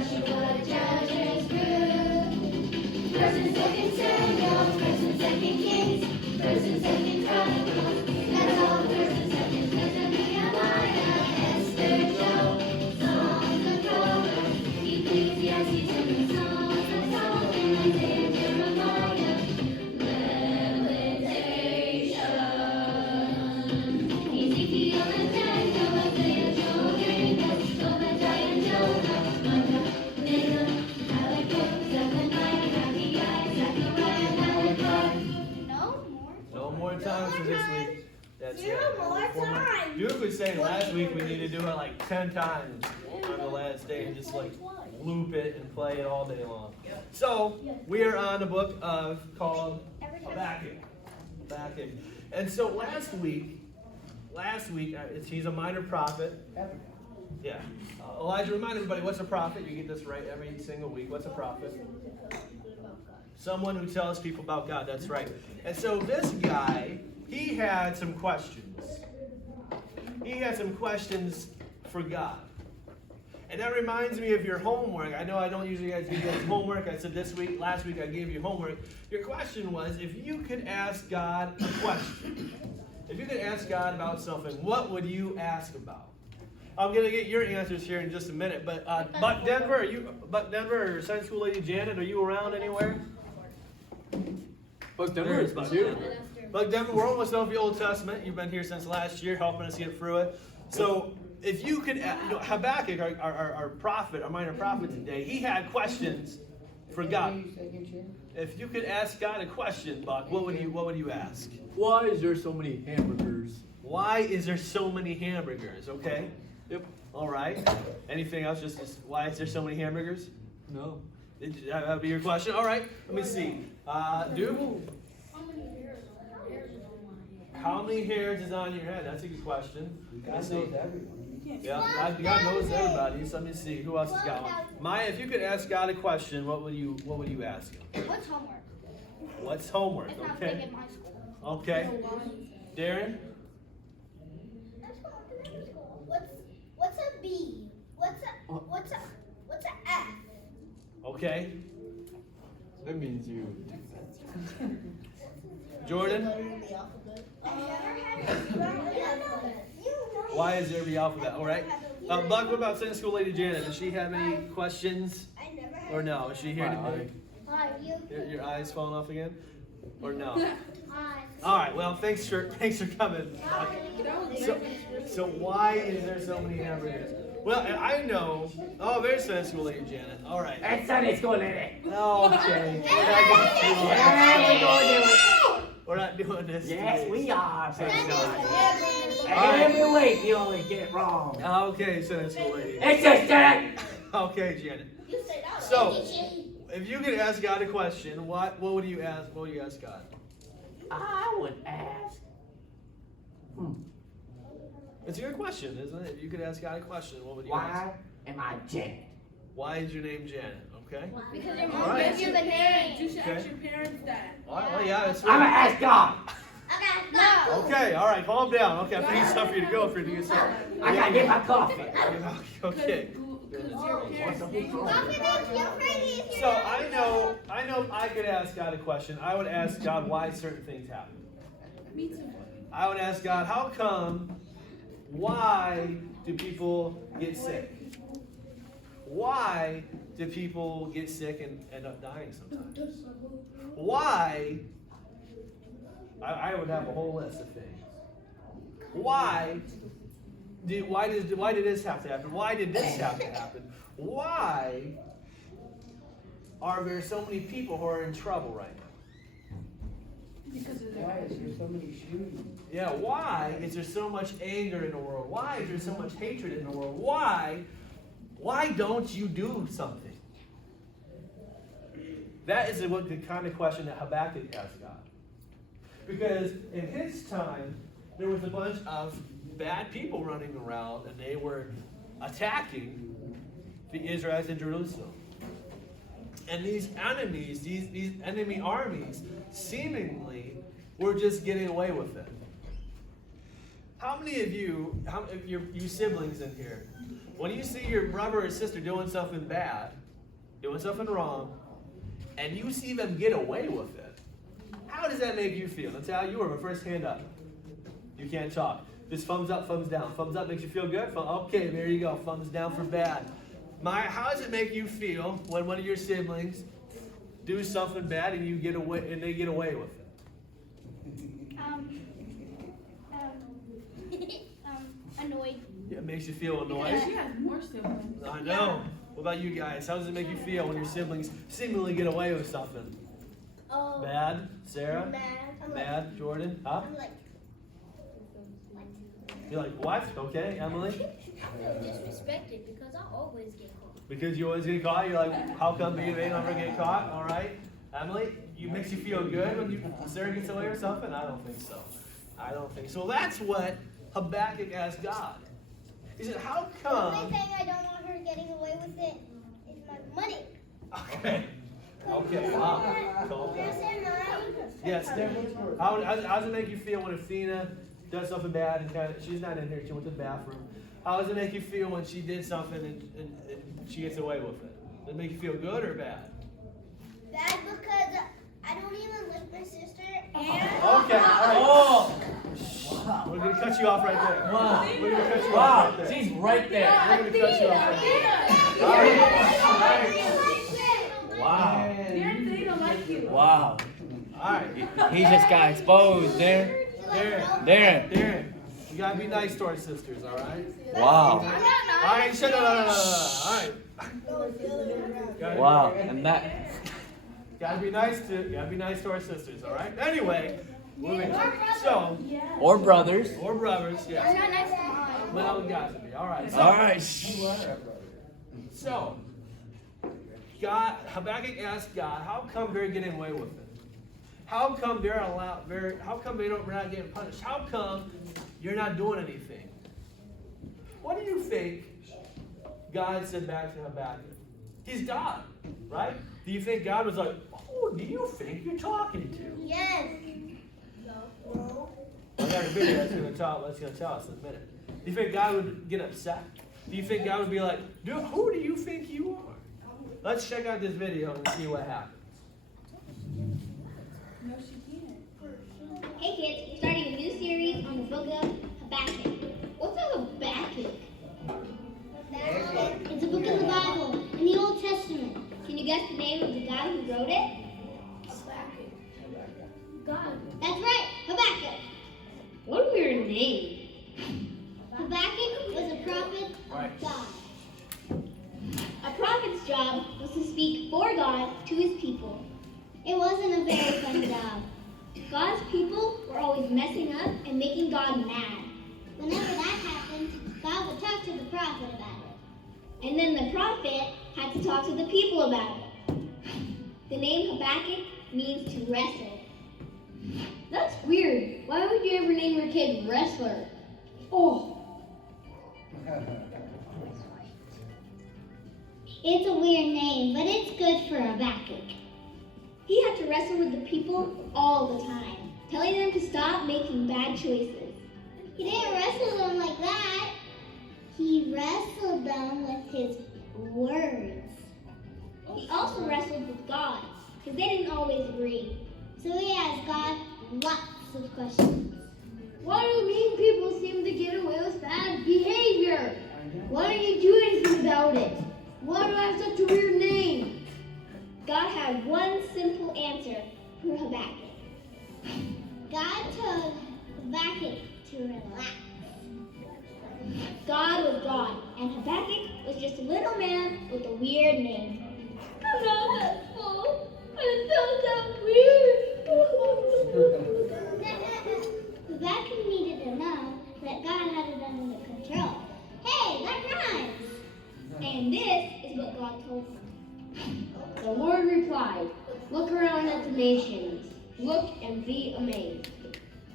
Joshua, Judges, Ruth. First and second Samuel, first and second Kings, first and second Chronicles. That's all first and second Nehemiah, Esther, Job, Songs of Proverbs, Ecclesiastes, and the Songs of Solomon, Isaiah, Jeremiah, Lamentation, Ezekiel and Daniel, Isaiah, Joel, Amos, Obadiah, Jonah, Micah, Nahum, Habakkuk, Zephaniah, Haggai, Zechariah, Malachi. No more times for this week. That's Zero it. more time. Duke was saying last week we need to do it like 10 times on the last day and just like loop it and play it all day long. So we are on the book of called Habakkuk. Habakkuk. And so last week, he's a minor prophet. Yeah. Elijah, remind everybody, what's a prophet? You get this right every single week. What's a prophet? Someone who tells people about God. That's right. And so this guy, he had some questions. He had some questions for God. And that reminds me of your homework. I know I don't usually guys give you guys homework. I said last week I gave you homework. Your question was, if you could ask God a question, if you could ask God about something, what would you ask about? I'm going to get your answers here in just a minute. But Buck Denver, or Sunday School Lady Janet, are you around anywhere? Buck Denver is too. Buck Denver, we're almost done with the Old Testament. You've been here since last year, helping us get through it. So if you could, Habakkuk, our prophet, our minor prophet today, he had questions for God. If you could ask God a question, Buck, what would you ask? Why is there so many hamburgers? Why is there so many hamburgers? Okay. Yep. All right. Anything else? Just why is there so many hamburgers? No. That would be your question. All right. Let me see. Duke? How many hairs is on your head? That's a good question. Let me see. Yeah, God knows everybody. So let me see. Who else has got one? Maya, if you could ask God a question, what would you ask him? What's homework? What's homework? It's not big Okay. in my school. Okay. Darren? What's a B? What's a F? Okay. That means you. Jordan? Why is there the alphabet? All right. Buck, what about Sunday School Lady Janet? Does she have any questions? Or no? Is she here today? Your eyes falling off again? Or no? All right. Well, thanks for coming. So why is there so many hamburgers? Well, I know. Oh, there's Sunday School Lady Janet. All right. That's Sunday School Lady. Okay. We're not doing this. Yes, today. we are. Praise God. right. Every week you always get it wrong. Okay, Sunday School Lady. It's just that. Okay, Janet. So, if you could ask God a question, what would you ask? What would you ask God? I would ask. It's your question, isn't it? If you could ask God a question, what would you ask? Why am I Janet? Why is your name Janet? Okay. Because your All mom right. gives you the name. You should Okay. ask your parents that. All right, well, yeah, that's I'm gonna right. ask God. No. Okay, all right, calm down. Okay, I think it's time for you to go for you to get started. I gotta get my coffee. Okay. Because your parents named you. So I know if I could ask God a question, I would ask God why certain things happen. Me too. I would ask God, why do people get sick? Why do people get sick and end up dying sometimes? Why? I would have a whole list of things. Why did this have to happen? Why did this have to happen? Why are there so many people who are in trouble right now? Because of Why their is there so many shootings? Yeah, why is there so much anger in the world? Why is there so much hatred in the world? Why don't you do something? That is the kind of question that Habakkuk asked God. Because in his time, there was a bunch of bad people running around, and they were attacking the Israelites in Jerusalem. And these enemies, these enemy armies, seemingly were just getting away with it. How many of you siblings in here, when you see your brother or sister doing something bad, doing something wrong, and you see them get away with it, how does that make you feel? Natalia, you were my first hand up. You can't talk. This thumbs up, thumbs down. Thumbs up makes you feel good. Okay, there you go. Thumbs down for bad. Maya, how does it make you feel when one of your siblings do something bad and you get away and they get away with it? Annoyed. Yeah, it makes you feel Yeah, annoyed. she has more siblings. I know. What about you guys? How does it make you feel when your siblings seemingly get away with something? Oh. Bad? Sarah? Mad. Bad? Jordan? Huh? I'm like, You're like, what? Okay, Emily? disrespected because I always get caught. Because you always get caught? You're like, how come me and they never get caught? All right. Emily, you makes you feel good when Sarah gets away with something? I don't think so. I don't think so. That's what Habakkuk asked God. He said, how The come? only thing I don't want her getting away with it is my money. Okay. Okay, wow. Calm Can I down. say mine? Yes, how does it make you feel when Athena does something bad and she's not in here, she went to the bathroom. How does it make you feel when she did something and she gets away with it? Does it make you feel good or bad? Bad because I don't even like my sister and Okay, all right. We're going to cut you off right there. Wow. We're going to cut you off Wow, right there. she's right there. We're going to cut you off right there. All right. Wow. Darren, they don't like you. Wow. All right. He just got exposed there. Darren. Darren, you got to be nice to our sisters, all right? Wow. All right, shut up. All right. Wow. And that. Gotta be nice to our sisters, all right? Anyway, moving on. So, Or brothers. or brothers, I'm yes. not nice to mine. Well, we got to be. All right. All right. So, Habakkuk asked God, how come they're getting away with it? How come they're allowed? How come we're not getting punished? How come you're not doing anything? What do you think God said back to Habakkuk? He's God, right? Do you think God was like, who do you think you're talking to? Yes. I got a video that's going to tell us in a minute. Do you think God would get upset? Do you think God would be like, dude, who do you think you are? Let's check out this video and see what happens. No, she can't. Hey kids, we're starting a new series on the book of Habakkuk. What's a Habakkuk? It's a book in the Bible, in the Old Testament. Can you guess the name of the guy who wrote it? God. That's right, Habakkuk. What a weird name. Habakkuk was a prophet of God. A prophet's job was to speak for God to his people. It wasn't a very fun job. God's people were always messing up and making God mad. Whenever that happened, God would talk to the prophet about it. And then the prophet had to talk to the people about it. The name Habakkuk means to wrestle. That's weird. Why would you ever name your kid Wrestler? Oh. It's a weird name, but it's good for Habakkuk. He had to wrestle with the people all the time, telling them to stop making bad choices. He didn't wrestle them like that. He wrestled them with his words. He also wrestled with God, because they didn't always agree. So he asked God lots of questions. Why do mean people seem to get away with bad behavior? Why don't you do anything about it? Why do I have such a weird name? God had one simple answer for Habakkuk. God told Habakkuk to relax. God was God, and Habakkuk was just a little man with a weird name. I'm not that small. It sounds weird. Habakkuk needed to know that God had it under control. Hey, that rhymes. And this is what God told him. The Lord replied, look around at the nations. Look and be amazed.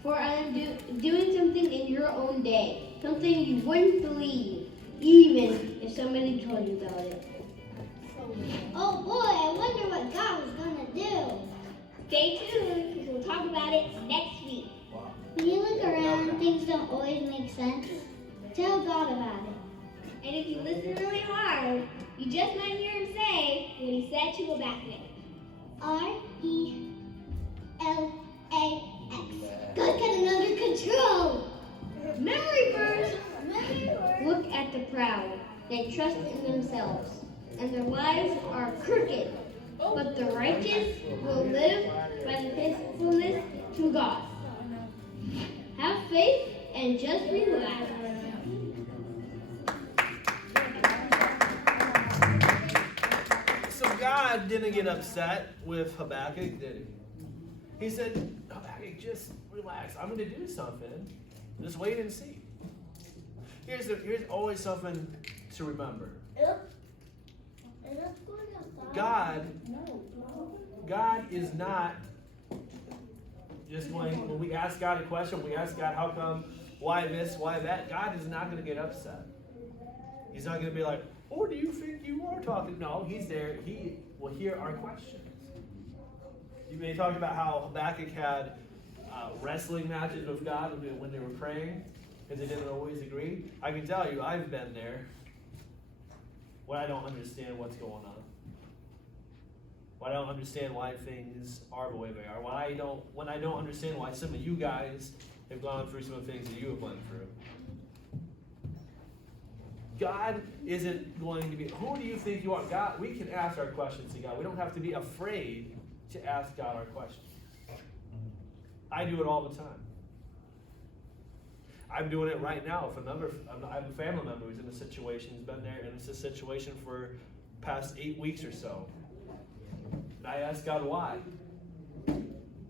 For I am doing something in your own day. Something you wouldn't believe, even if somebody told you about it. Oh boy, I wonder what God was going to do. Stay tuned, because we'll talk about it next week. When you look around and things don't always make sense, tell God about it. And if you listen really hard, you just might hear him say what he said to Habakkuk. R-E-L-A-X. God's got it under control. Memory verse. Look at the proud. They trust in themselves, and their lives are crooked. But the righteous will live by the faithfulness to God. Have faith and just relax. So God didn't get upset with Habakkuk, did he? He said, Habakkuk, just relax. I'm going to do something. Just wait and see. Here's always something to remember. God is not just when we ask God a question, we ask God, how come, why this, why that? God is not going to get upset. He's not going to be like, oh, do you think you are talking? No, he's there. He will hear our questions. You may talk about how Habakkuk had wrestling matches with God when they were praying because they didn't always agree. I can tell you, I've been there when I don't understand what's going on. When I don't understand why things are the way they are. When I don't understand why some of you guys have gone through some of the things that you have went through. God isn't going to be, who do you think you are? God, we can ask our questions to God. We don't have to be afraid to ask God our questions. I do it all the time. I'm doing it right now. I have a family member who's in a situation, he's been there, and it's a situation for the past 8 weeks or so. And I ask God why.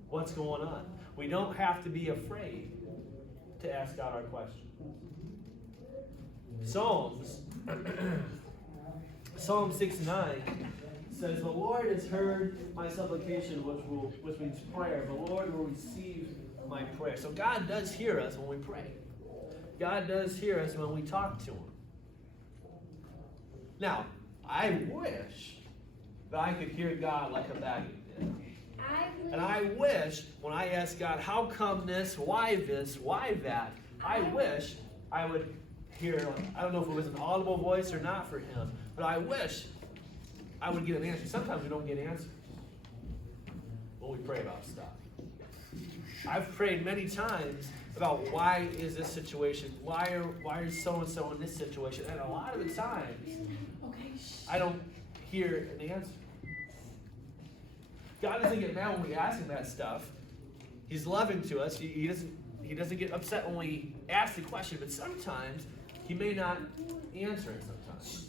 What's going on? We don't have to be afraid to ask God our questions. Psalm 69 says, the Lord has heard my supplication, which means prayer. The Lord will receive my prayer. So God does hear us when we pray. God does hear us when we talk to Him. Now, I wish that I could hear God like Habakkuk did. And I wish when I ask God, how come this, why that, I wish I would hear, I don't know if it was an audible voice or not for him, but I wish I would get an answer. Sometimes we don't get answers when we pray about stuff. I've prayed many times about why is this situation, why is so-and-so in this situation, and a lot of the times, I don't hear an answer. God doesn't get mad when we ask Him that stuff. He's loving to us. He doesn't get upset when we ask the question, but sometimes He may not answer it sometimes.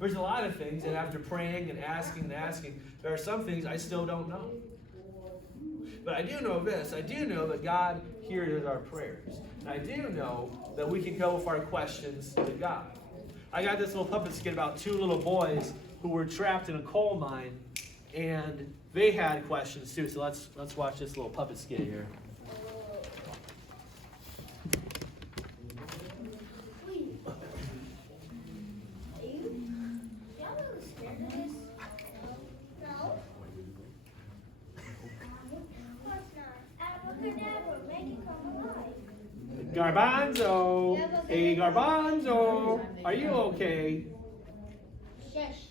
There's a lot of things that after praying and asking, there are some things I still don't know. But I do know this. I do know that God hears our prayers. And I do know that we can go with our questions to God. I got this little puppet skit about two little boys who were trapped in a coal mine, and they had questions too. So let's watch this little puppet skit here. Garbanzo! Hey, Garbanzo! Are you okay? Shush.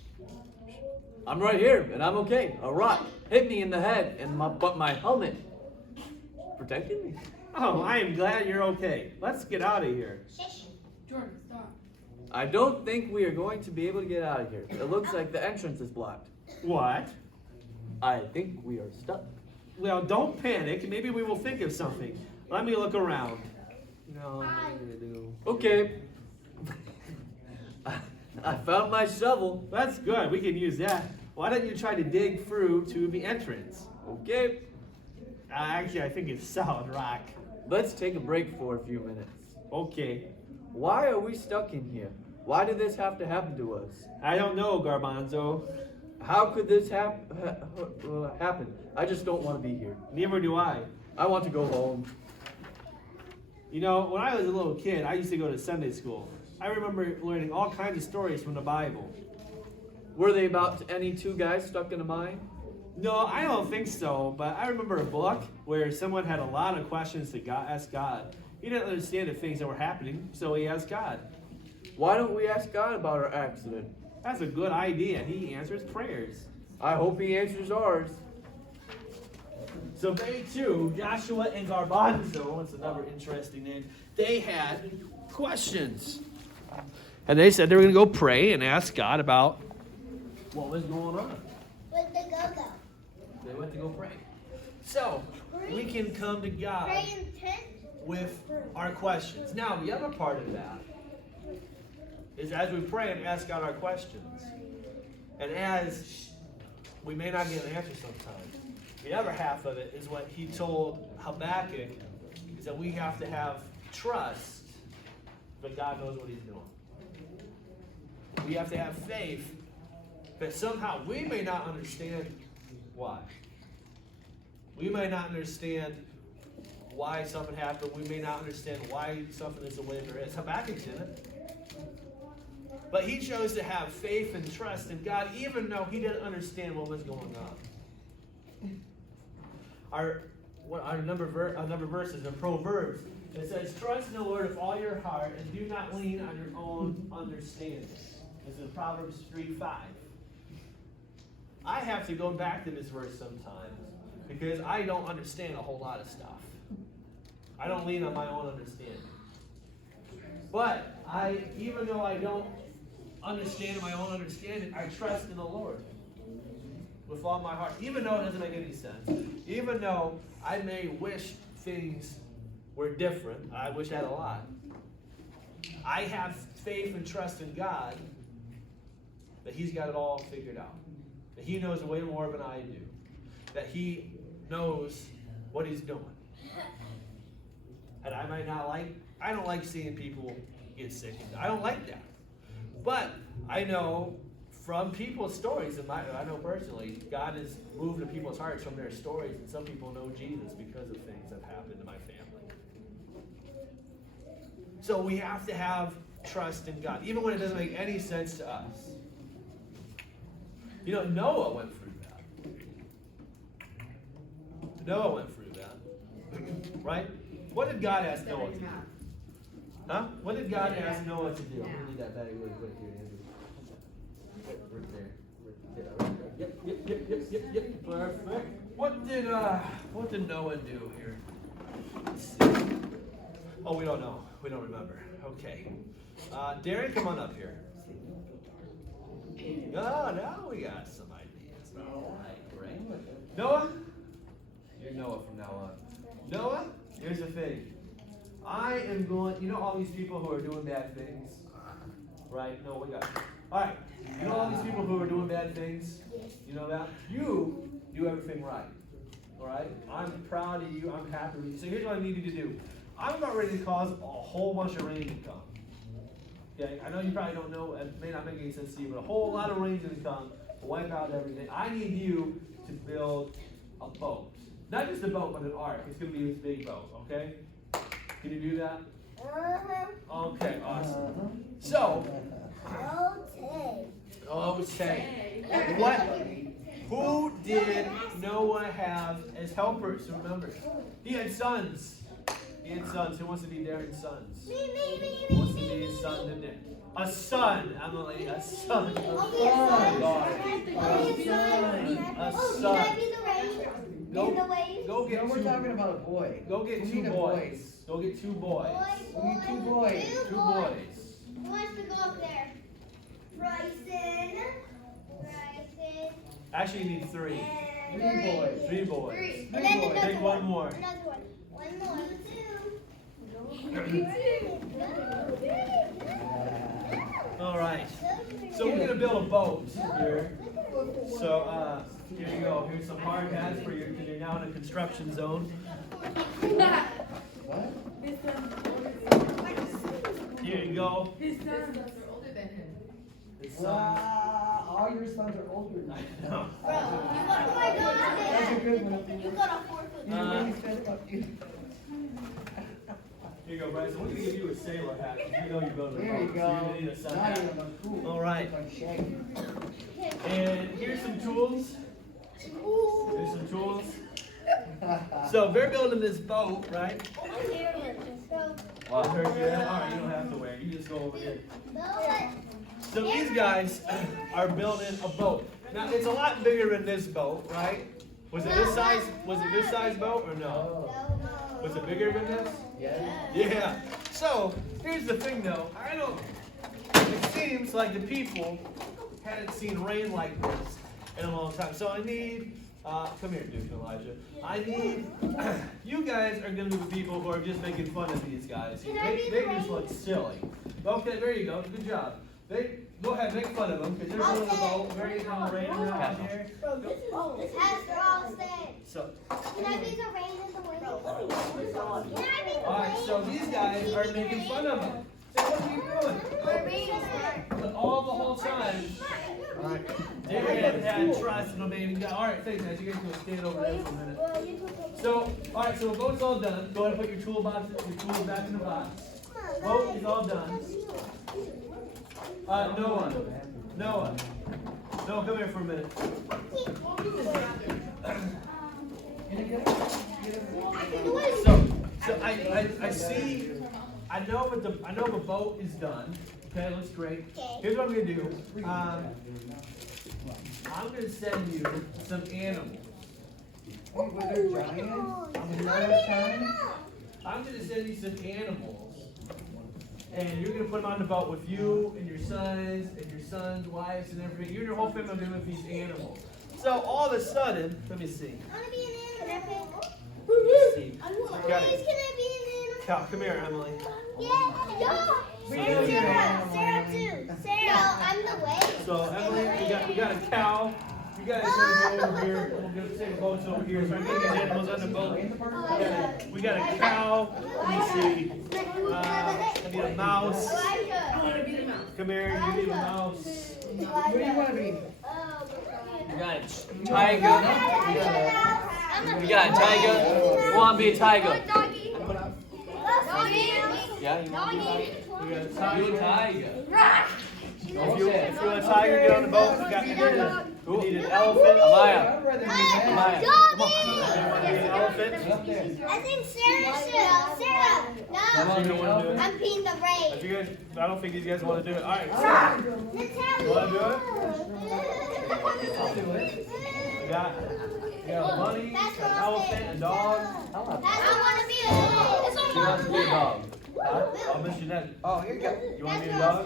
I'm right here, and I'm okay. A rock hit me in the head, but my helmet protected me. Oh, I am glad you're okay. Let's get out of here. Shush. Jordan, stop. I don't think we are going to be able to get out of here. It looks like the entrance is blocked. What? I think we are stuck. Well, don't panic. Maybe we will think of something. Let me look around. No, what am I gonna do? Okay. I found my shovel. That's good. We can use that. Why don't you try to dig through to the entrance? Okay. Actually, I think it's solid rock. Let's take a break for a few minutes. Okay. Why are we stuck in here? Why did this have to happen to us? I don't know, Garbanzo. How could this happen? I just don't want to be here. Neither do I. I want to go home. You know, when I was a little kid, I used to go to Sunday school. I remember learning all kinds of stories from the Bible. Were they about any two guys stuck in a mine? No, I don't think so, but I remember a book where someone had a lot of questions to ask God. He didn't understand the things that were happening, so he asked God. Why don't we ask God about our accident? That's a good idea. He answers prayers. I hope he answers ours. So they too, Joshua and Garbanzo, that's another interesting name, they had questions. And they said they were going to go pray and ask God about what was going on. Where'd they go? They went to go pray. So, we can come to God Pray in tent? with our questions. Now, the other part of that is as we pray and ask God our questions, and as we may not get an answer sometimes, the other half of it is what he told Habakkuk, is that we have to have trust that God knows what he's doing. We have to have faith that somehow we may not understand why. We may not understand why something happened. We may not understand why something is the way there is. Habakkuk didn't. But he chose to have faith and trust in God even though he didn't understand what was going on. Our number verses in Proverbs, it says, trust in the Lord with all your heart and do not lean on your own understanding. This is Proverbs 3:5. I have to go back to this verse sometimes because I don't understand a whole lot of stuff. I don't lean on my own understanding. But even though I don't understand my own understanding, I trust in the Lord with all my heart, even though it doesn't make any sense. Even though I may wish things were different, I wish I had a lot. I have faith and trust in God that he's got it all figured out. That he knows way more than I do. That he knows what he's doing. And I don't like seeing people get sick. I don't like that. But I know from people's stories, and I know personally, God has moved in people's hearts from their stories, and some people know Jesus because of things that happened to my family. So we have to have trust in God, even when it doesn't make any sense to us. You know, Noah went through that. Noah went through that. Right? What did God ask Noah to do? Huh? What did God ask Noah to do? I'm going to need that bag really quick here, Andrew. Right there. Yep. Perfect. What did Noah do here? Let's see. Oh, we don't know. We don't remember. Okay. Darren, come on up here. Oh, now we got some ideas. All right, great. Noah? You're Noah from now on. Noah, here's the thing. I am going, you know all these people who are doing bad things? Right? No, we got it. All right. You know all these people who are doing bad things? You know that? You do everything right. All right? I'm proud of you. I'm happy with you. So here's what I need you to do. I'm about ready to cause a whole bunch of rain to come. Okay? I know you probably don't know. It may not make any sense to you, but a whole lot of rain's going to come to wipe out everything. I need you to build a boat. Not just a boat, but an ark. It's going to be this big boat. Okay? Can you do that? Okay, awesome. So, who did Noah have as helpers? Remember, he had sons. Who wants to be Darren's sons? Who wants to be his son today? A son, Emily, a son. A son. Go get No, we're talking about a boy. Go get We two need a boys. Go get two boys. We need 2 boys. Two boys. Who wants to go up there? Bryson. Actually, you need 3. We need boys. 3 boys. Three. Three And then boys. another Take one more. Another one. One more. All right. So we're gonna build a boat here. So here you go. Here's some hard hats for your. Because you're now in a construction zone. What? Here you go. His sons are older than him. It's Wow, all your sons are older than you. no. Bro, you got, oh my God, That's a good one. you got a 4 foot. You really said about you. Here you go, Bryson. We're gonna give you a sailor hat. 'Cause you know you're building a There you boat. So go. you're gonna need a sun Now hat. you're on the cool. All right. Like Shaggy. And here's some tools. Here's some tools. So they're building this boat, right? So All right, you don't have to wear it. You just go over here. So these guys are building a boat. Now it's a lot bigger than this boat, right? Was it this size? Was it this size boat or no? Was it bigger than this? Yeah. So here's the thing, though. It seems like the people hadn't seen rain like this in a long time. So I need. Come here, Duke and Elijah. I need. You guys are gonna be the people who are just making fun of these guys. They just look silly. Okay, there you go. Good job. Go ahead, make fun of them because they're doing the boat. Very rain around here. Pastor Austin. So. Can I be the rain in the window? Can I be the All right, so these guys are making fun of them. So what are you doing? But all the whole time, Dad had trust in obeying God. All right, thanks, guys. You guys can stand over there for a minute. So, all right, so the boat's all done. Go ahead and put your tools back in the box. Boat is all done. Noah. Noah, come here for a minute. So I see. I know the boat is done. Okay, looks great. Here's what I'm gonna do. I'm gonna send you some animals. Were there giants? In Noah's time? I'm gonna send you some animals, and you're gonna put them on the boat with you and your sons' wives, and everything. You and your whole family are gonna be with these animals. So all of a sudden, let me see. I want to be an animal. Let's see. Please, Got it. can I be an animal? Cal, come here, Emily. Yeah. Sarah too. Sarah. No, I'm the way. So Emily, we got a cow. You guys are go over here. We'll go take the boats over here. So I get these animals on the boat. We got a cow. Let me see. I need a mouse. Come here. You need a mouse. What do you want to be? You got a tiger. You got a tiger. You want to be a tiger? Yeah, you want to be a tiger? We got a Be tiger. a tiger. If you want a tiger, get on the boat. We need an elephant. Amaya. I'd rather be that. Amaya. Come on. We need an elephant. Up there. I think Sarah should. Sarah. Come No. on, You don't want to do it? I'm being the If rain. you guys, I don't think these guys want to do it. All right. Natalia. You want to do it? I'll do it. We got a bunny, an elephant, a dog. I want to be a She wants to be a dog. Huh? I'll miss you then. Oh, here you go. You want to be a dog?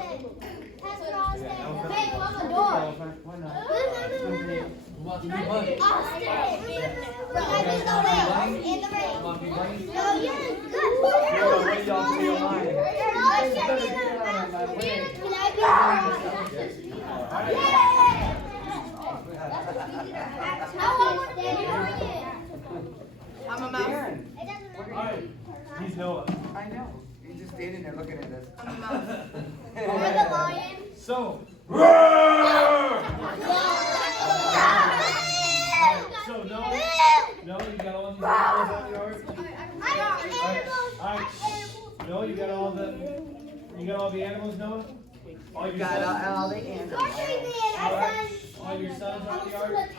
Pastor Austin. elephant. Hey, I'm a dog. Why not? Who wants to be bunny? Austin. Can I be the rain? In the rain. Want to be bunny? No, you're good. You're gonna wait y'all to your line. Can I be How long would it be? I'm a mouse. Darren, It All right. He's Noah. I know. You're just standing there looking at us. I'm a mouse. I'm a lion. So. So Noah, you got all these animals on yours? All right. Noah, you got all the animals, Noah? All your sons? All your sons on the ark?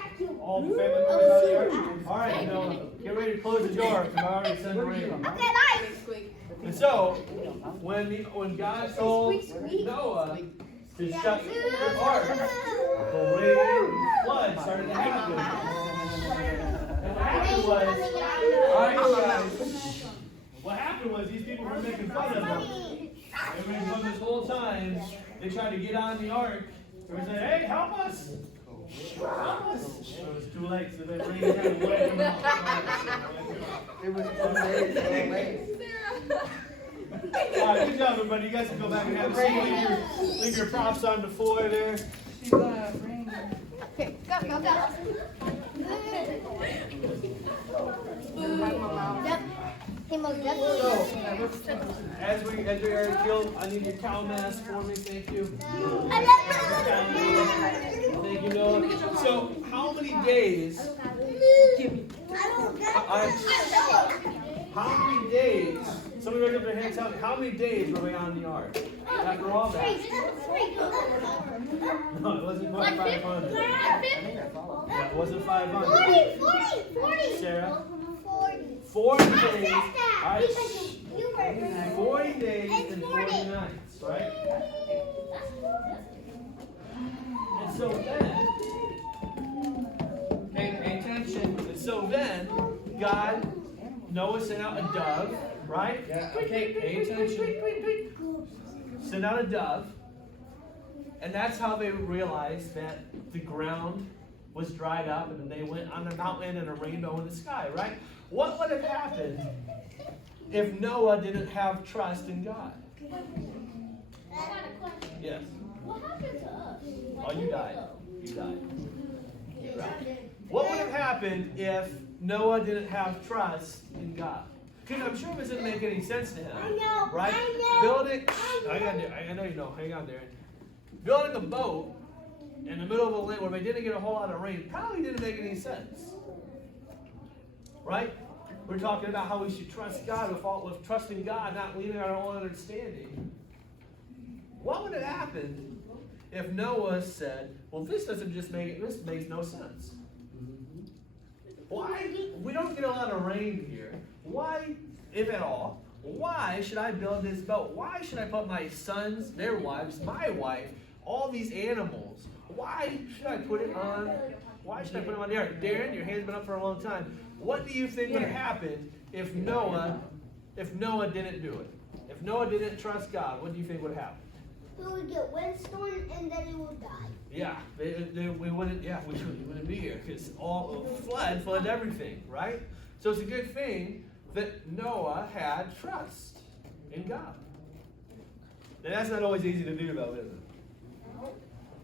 All the family members on the ark? All right, Noah, get ready to close the door because I already sent the rain. Okay, bye. Squeak. And so, when God told Noah to shut the ark, the rain and flood started to happen. And what happened was these people were making fun of them. They made fun this whole time. They tried to get on the ark. They were saying, "Hey, help us! Help us!" It was too late, so they rain kind of away from them. It was too late. All right, good job, everybody. You guys can go back and have a seat. Leave your props on the floor there. She's rain. Okay, go. Yep. He most definitely. As we already killed, I need your cow mask for me. Thank you. Thank you, Noah. So, how many days? How many days? Somebody raise up their hands. How many days were we on the ark? After all that. No, it wasn't quite 500. That wasn't 500. 40. Sarah? 40. 40 days. All right. You were 40 days It's and 40. 40 nights, right? And so then, pay attention. And so then, Noah sent out a dove, right? Yeah, Okay, pay attention. Sent out a dove. And that's how they realized that the ground was dried up and they went on a mountain and a rainbow in the sky, right? What would have happened if Noah didn't have trust in God? Yes. What happened to us? Oh, you died. You died. Right. What would have happened if Noah didn't have trust in God? Because I'm sure this doesn't make any sense to him. I know, Right? I know, Building. I know you know. Hang on, Darren. Building a boat in the middle of a lake where they didn't get a whole lot of rain probably didn't make any sense. Right? We're talking about how we should trust God with trusting God, not leaning on our own understanding. What would have happened if Noah said, well, this makes no sense? Why? We don't get a lot of rain here. Why, if at all, why should I build this boat? Why should I put my sons, their wives, my wife, all these animals? Why should I put it on? Why should I put them on the ark? Darren, your hand's been up for a long time. What do you think would have happened if Noah didn't do it? If Noah didn't trust God, what do you think would happen? We would get windstorm and then it would die. Yeah, we wouldn't be here because all flooded everything, right? So it's a good thing that Noah had trust in God. And that's not always easy to do, though, is it?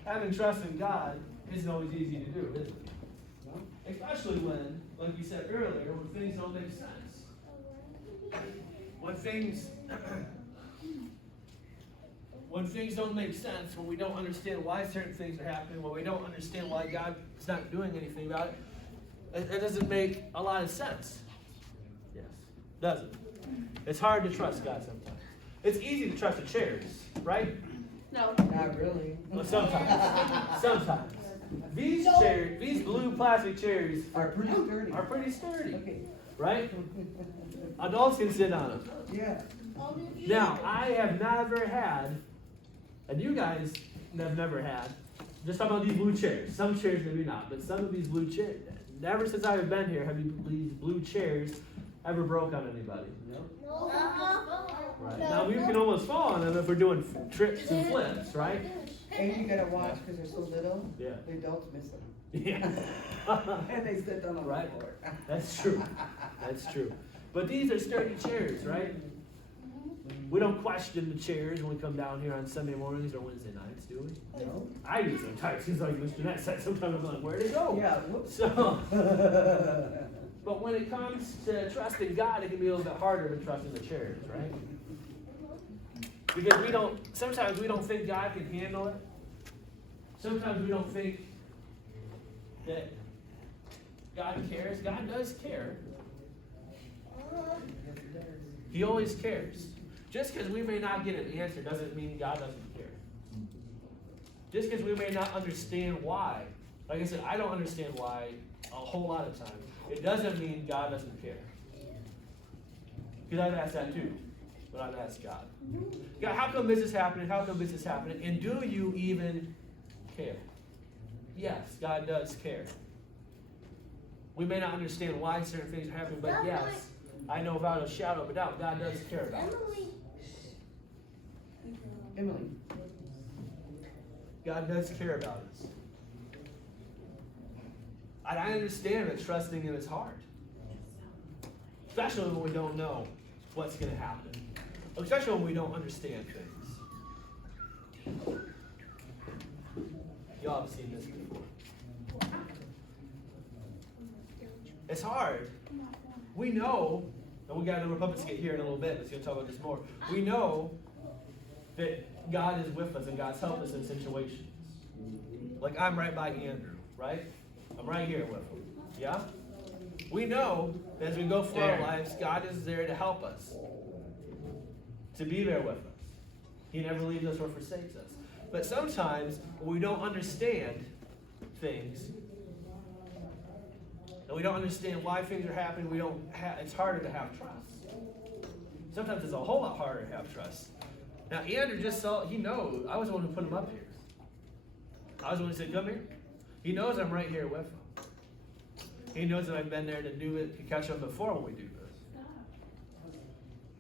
Having trust in God isn't always easy to do, is it? Especially when, like we said earlier, when things don't make sense. When things don't make sense, when we don't understand why certain things are happening, when we don't understand why God is not doing anything about it, it doesn't make a lot of sense. Yes, does it? It's hard to trust God sometimes. It's easy to trust the chairs, right? No. Not really. Well, sometimes. Sometimes. These chairs, these blue plastic chairs Are pretty sturdy. are pretty sturdy, Okay. right? Adults can sit on them. Yeah. Now, I have never had, and you guys have never had, just talking about these blue chairs. Some chairs maybe not, but some of these blue chairs, ever since I've been here, have these blue chairs ever broke on anybody? Right. Now, we can almost fall on them if we're doing trips and flips, right? And you gotta watch because they're so little. Yeah. The adults miss them. Yeah. And they sit on the Right. floor. That's true. That's true. But these are sturdy chairs, right? We don't question the chairs when we come down here on Sunday mornings or Wednesday nights, do we? No? I do sometimes, because like Mr. Net said, sometimes I'm like, where'd it go? Yeah. Whoops. So, but when it comes to trusting God, it can be a little bit harder than trusting the chairs, right? Because sometimes we don't think God can handle it. Sometimes we don't think that God cares. God does care. He always cares. Just because we may not get an answer doesn't mean God doesn't care. Just because we may not understand why. Like I said, I don't understand why a whole lot of times. It doesn't mean God doesn't care. Because I've asked that too. But I've asked God. God, how come this is happening? How come this is happening? And do you even care? Yes, God does care. We may not understand why certain things are happening, but yes, I know without a shadow of a doubt, God does care about us. Emily. God does care about us. And I understand that trusting Him is hard. Especially when we don't know what's going to happen. Especially when we don't understand things. Y'all have seen this before. It's hard. We know, and we got the Republicans get here in a little bit, but it's going to talk about this more. We know that God is with us and God's helped us in situations. Like I'm right by Andrew, right? I'm right here with him. Yeah? We know that as we go through our lives, God is there to help us. To be there with us. He never leaves us or forsakes us. But sometimes when we don't understand things, and we don't understand why things are happening, it's harder to have trust. sometimes it's a whole lot harder to have trust. Now, Andrew just saw, he knows, I was the one who put him up here. I was the one who said, come here. He knows I'm right here with him. He knows that I've been there to do it, to catch him before when we do this.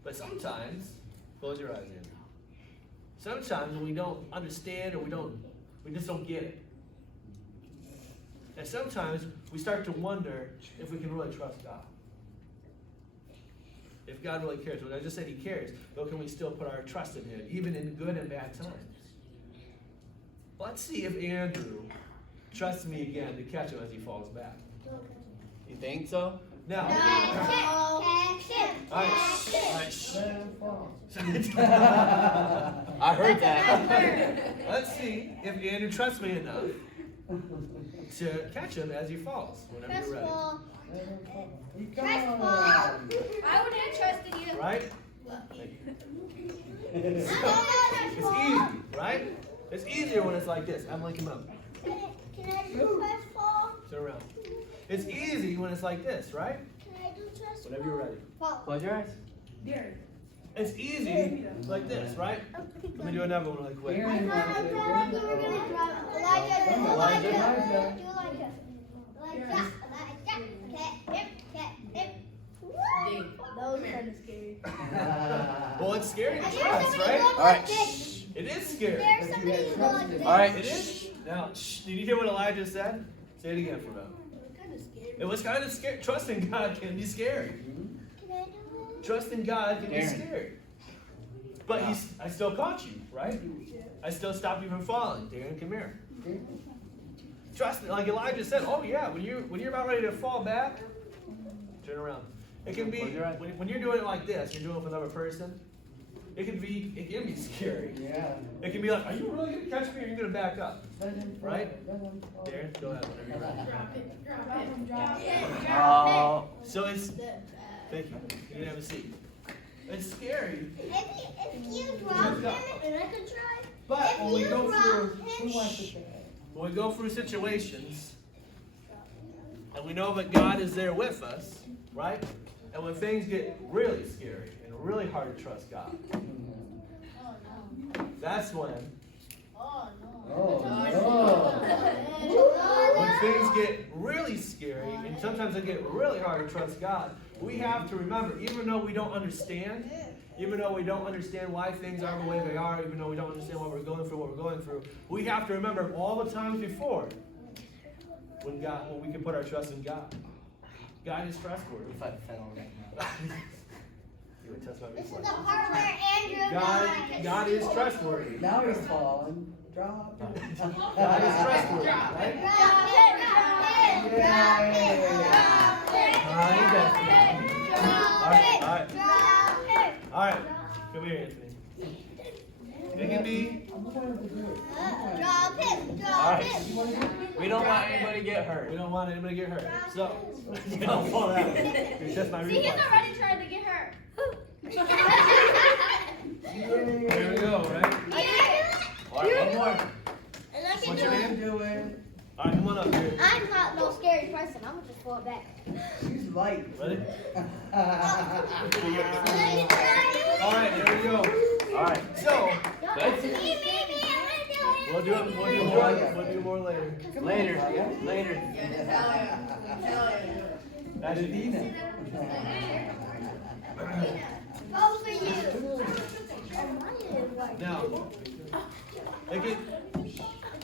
But sometimes, close your eyes, Andrew. Sometimes when we don't understand or we just don't get it. And sometimes we start to wonder if we can really trust God. If God really cares. Well, I just said he cares, but can we still put our trust in him, even in good and bad times? Let's see if Andrew trusts me again to catch him as he falls back. You think so? Now, Catch him. all right, shh. Let him fall. I heard that. Let's see if Andrew trusts me enough to catch him as he falls, whenever Trust you're ready. fall. Let him fall. He Trust come fall. on. I would have trusted you. Right? It's easy, right? It's easier when it's like this. Emily, come up. Can I do trust fall? Turn around. It's easy when it's like this, right? Can I do trust Whenever you're ready. fall? Close your eyes. It's easy like this, right? Let me do another one really quick. Aaron wants it. Aaron You were gonna wants it. drop Elijah. Elijah. Elijah. Do Elijah. Elijah. Okay. Hip. Those are kind of scary. Well, it's scary to I dare trust, somebody right? to go All right. like this. It is scary. Dare somebody to go like this. All right. It is. Now, shh, did you hear what Elijah said? Say it again for them. Kind of scary. It was kind of scary. Trusting God can be scary. Can I do it? Trusting God can be Aaron. scary. But I still caught you, right? I still stopped you from falling. Darren, come here. Trust me, like Elijah said, oh yeah, when you're about ready to fall back, turn around. It can be, Close your eyes. when you're doing it like this, you're doing it with another person, it can be scary. Yeah. It can be like, are you really going to catch me or are you going to back up? Let him fall. Right? Let him fall. Darren, go ahead, whenever you're ready. Drop it. Oh. So it's, thank you, you can have a seat. It's scary, If you drop him, and I could try. but If when we you go drop through, him, Who wants to try? when we go through situations, and we know that God is there with us, right? And when things get really scary and really hard to trust God, that's when Oh, no. when things get really scary and sometimes they get really hard to trust God, we have to remember, even though we don't understand, even though we don't understand why things are the way they are, even though we don't understand what we're going through, we have to remember all the times before when we can put our trust in God. God is trustworthy. If I fell right now. You would test my this is the reflex. part where Andrew God is trustworthy. Now he's falling. Drop it. God is trustworthy, right? Drop it. All right. Come here, Anthony. It can be. I'm going to do it. Drop it. All right. We don't want anybody to get hurt. We don't want anybody to get hurt. So, don't fall out. It's just my See, he's reflex. already trying to get hurt. There we go, right? All right, one more. What's your name? Do it. All right, come on up here. I'm not no scary person. I'm gonna just fall back. She's light. Ready? All right, there we go. All right. So, Me, we'll do more later. Later. That's it. Dina. Go for you. Now,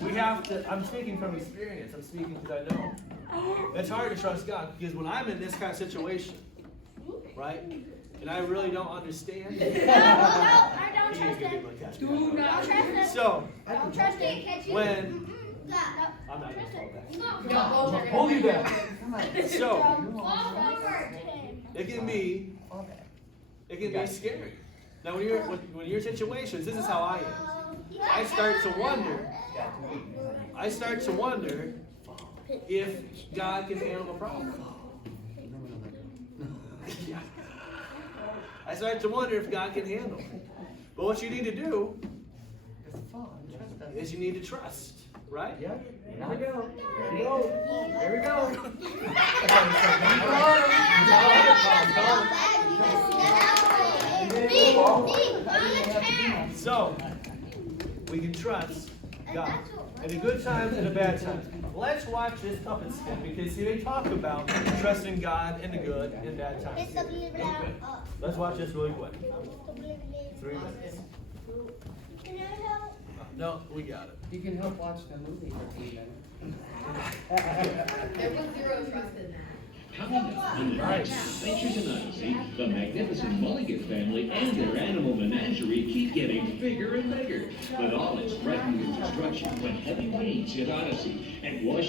we have to, I'm speaking from experience. I'm speaking because I know. It's hard to trust God because when I'm in this kind of situation, right, and I really don't understand. I don't He trust can him. be like, Don't trust him. So, Don't trust him. when, I'm not going to fall back. No. Hold you down. Come on. So, it can be scary. Now, when you're in situations, this is how I am. I start to wonder if God can handle the problem. I start to wonder if God can handle it. But what you need to do is you need to trust, right? Yeah. Here we go. Here we go. Here we go. So, we can trust God in a good time and a bad time. Let's watch this puppet skit because they talk about trusting God in the good and bad times. Let's watch this really quick. 3 minutes. Can I help? No, we got it. You can help watch the movie for 3 minutes. There was zero trust in that. Coming up on the Adventures in Odyssey, the magnificent Mulligan family and their animal menagerie keep getting bigger and bigger. But all is threatened with destruction when heavy rains hit Odyssey and wash